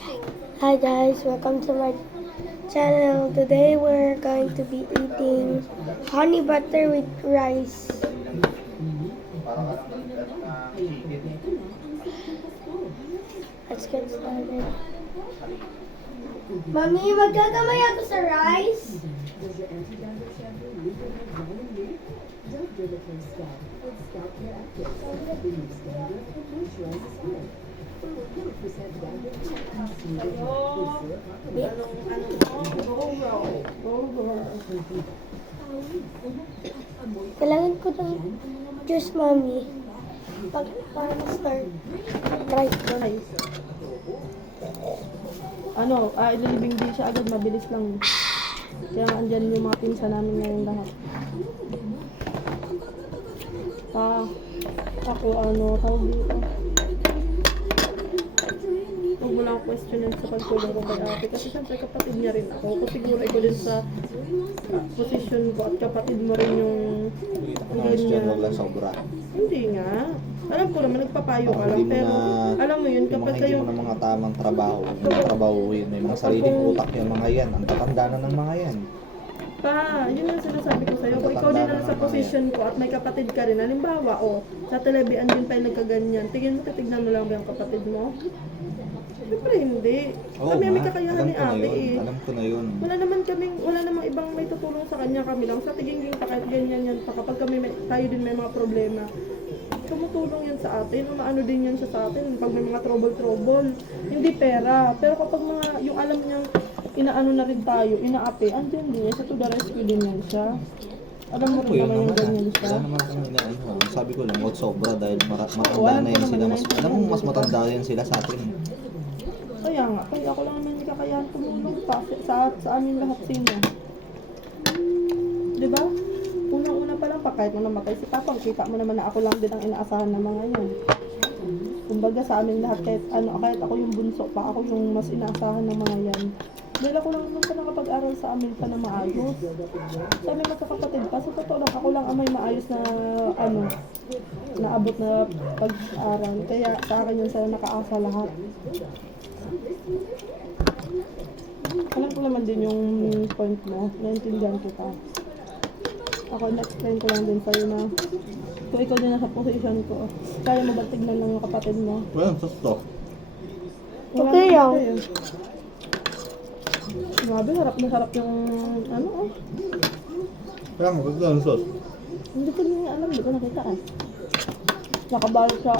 Hi guys, welcome to my channel. Today we're going to be eating honey butter with rice. Let's get started. Mami, magkakamay ako sa rice. Kailangan ko ng juice, Mami. Para ma-start. Rice. Ililibing din siya agad, mabilis lang. Kaya nga andyan yung mga pinsa namin ngayon lahat. Ako tawag dito. Huwag mo lang questionin sa pagtulong ko kay ate. Kasi siyempre kapatid niya rin ako. Kung siguro ikaw din sa position ko at kapatid mo rin yung ganyan. Wala sobra. Hindi nga. Alam ko naman, nagpapayo ka lang. Hindi mo Pero na- alam mo yun, kapag Hindi kayo... mo ng mga tamang trabaho. Mga trabahuin. May mga sariling utak yung mga yan. Ang tatanda na ng mga yan. Yun ang sinasabi ko sa'yo. Kung ikaw din na sa position ko at may kapatid ka rin, halimbawa, sa telebian din tayo nagkaganyan, titignan mo lang ba yung kapatid mo? Siyempre hindi. Oo Kami may nga. kakayahan Alam ni ko na ate yun. eh. Alam ko na yun. Wala namang ibang may tutulong sa kanya, kami lang. Sa tiging pa kahit ganyan yan pa. Kapag tayo din may mga problema, tumutulong yan sa atin, umaano din yan siya sa atin pag may mga trouble. Hindi pera. Pero kapag yung alam niyang inaano na rin tayo, inaapi, andyan din yan. Sa to the rescue din yan siya. Alam mo Ko rin yun naman yung naman. ganyan siya. Wala naman akong inaano. Sabi ko lang, huwag sobra dahil matanda Wala na ko yan naman sila. na Alam mo, mas yun. matanda yan sila sa atin. Kaya nga, kaya ako lang naman hindi kakayahan tumulong pa sa amin lahat sino. Diba? Unang-una pa lang pa, kahit nung namatay si Papa, kita mo naman na ako lang din ang inaasahan ng mga yan. Kumbaga sa amin lahat, kahit ako yung bunso pa, ako yung mas inaasahan ng mga yan. Dahil ako lang naman pa nakapag-aral sa amin pa na maayos. Sa amin magkakapatid pa, sa totoo lang, ako lang ang may maayos na, naabot na pag-aral. Kaya sa akin yun sila nakaasa lahat. Alam ko naman din yung point mo, naintindihan kita. Ako, na-explain ko lang din sa'yo na kung ikaw din nasa position ko, kaya mo ba tignan lang yung kapatid mo? Well, susto. Okay lang. Grabe, harap na harap yung Kaya mo, gusto ng sos. Hindi ko niya alam, hindi ko nakita eh. Nakabalot sa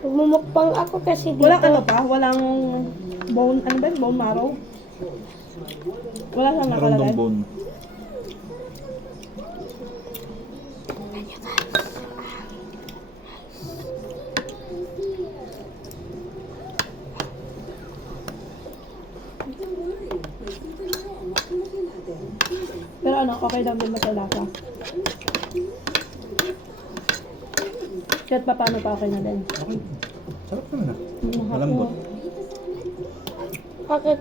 Magmumukbang ako kasi dito. Walang walang bone, bone marrow? Wala siyang Meron nakalagay. dong bone. Pero okay lang din masalasa. Kahit pa paano pa okay na din. Okay. Sarap naman ah. Mahapon. Malambot. Bakit?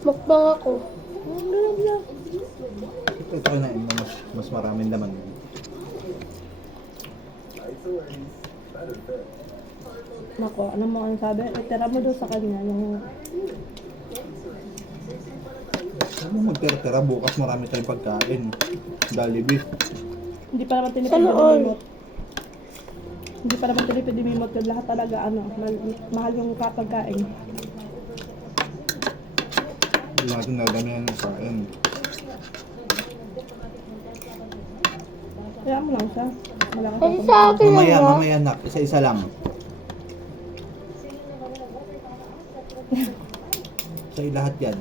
Mukbang ako. Ito kinain mo mas maraming laman. Nako, ano mo ang sabi? Itira mo doon sa kanya yung... Sabi mo magtira-tira bukas marami tayong pagkain. Jollibee. Hindi pa naman tinipid Sana ni all. Mimot. Hindi pa naman tinipid ni Mimot. Yung lahat talaga, mahal yung pagkain. Hindi natin nadamihan ng kain. Kaya mo lang siya. Wala ka Kasi sa akin lang. Mamaya anak. Isa-isa lang. Sa lahat yan.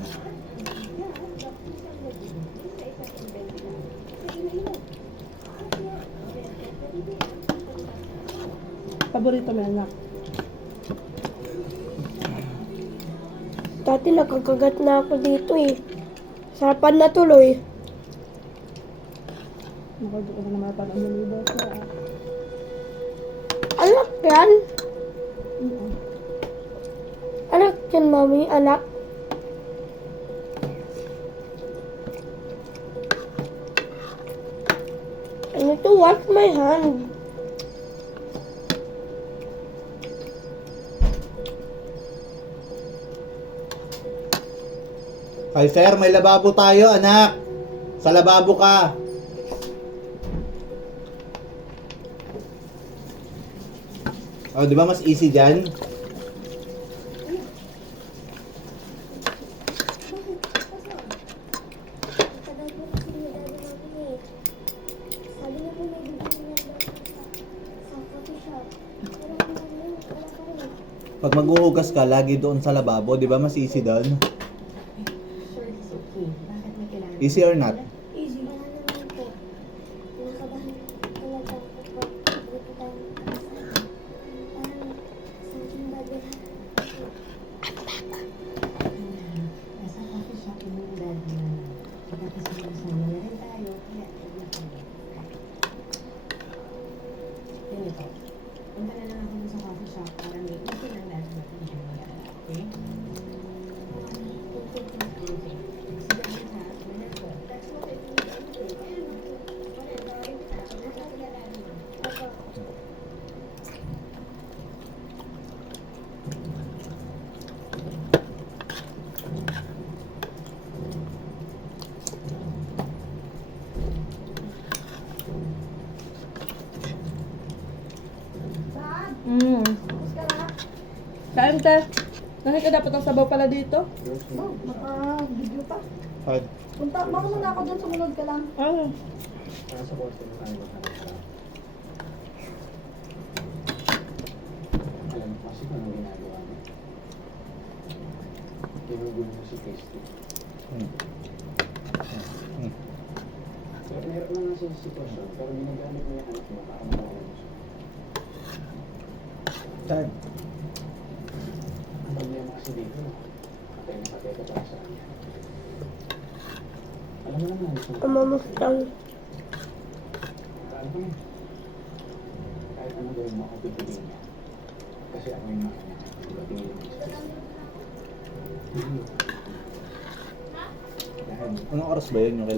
Paborito mo anak. Dati nakakagat na ako dito eh. Sarapan na tuloy. Nakagawa ko naman pa ng malibo siya. Anak yan? Mm-mm. Anak yan, Mami. Anak. trying to wash my hand. Kaiser, may lababo tayo, anak. Sa lababo ka. Oh, di ba mas easy dyan? Sabi niya po may bibili niya sa coffee shop. Pero wala pa rin. Pag maghuhugas ka, lagi doon sa lababo, di ba mas easy doon? Easy or not? Easy. Wala naman po. Nakabahan talaga ako pag buti tayo. Parang something bagay. Nasa coffee shop yung dad na pagkakasama na rin tayo, kaya ganito. Punta na lang ako dun sa coffee shop para may ito ng dad natin siya mga okay? Okay. Sige ha, minute ko. That's what it means. Kain te. Nasi ka dapat ang sabaw pala dito. Oh, naka-video pa. Punta, baka muna ako dun, sumunod ka lang. Ah. Alam mo kasi kung ano ginagawa mo. Ginugulo mo si Christy. Pero meron na nga siya sa sitwasyon, pero ginagamit mo yung anak mo para mawala mo siya. Time. Ang problema kasi dito, patay na patay ka para sa kanya. Alam mo naman, Mamamustang. Alam ko na. Kahit ano gawin mo, ako pipiliin niya. Kasi ako yung makina. Diba, tingin mo siya. Dahil Anong oras ba yun yung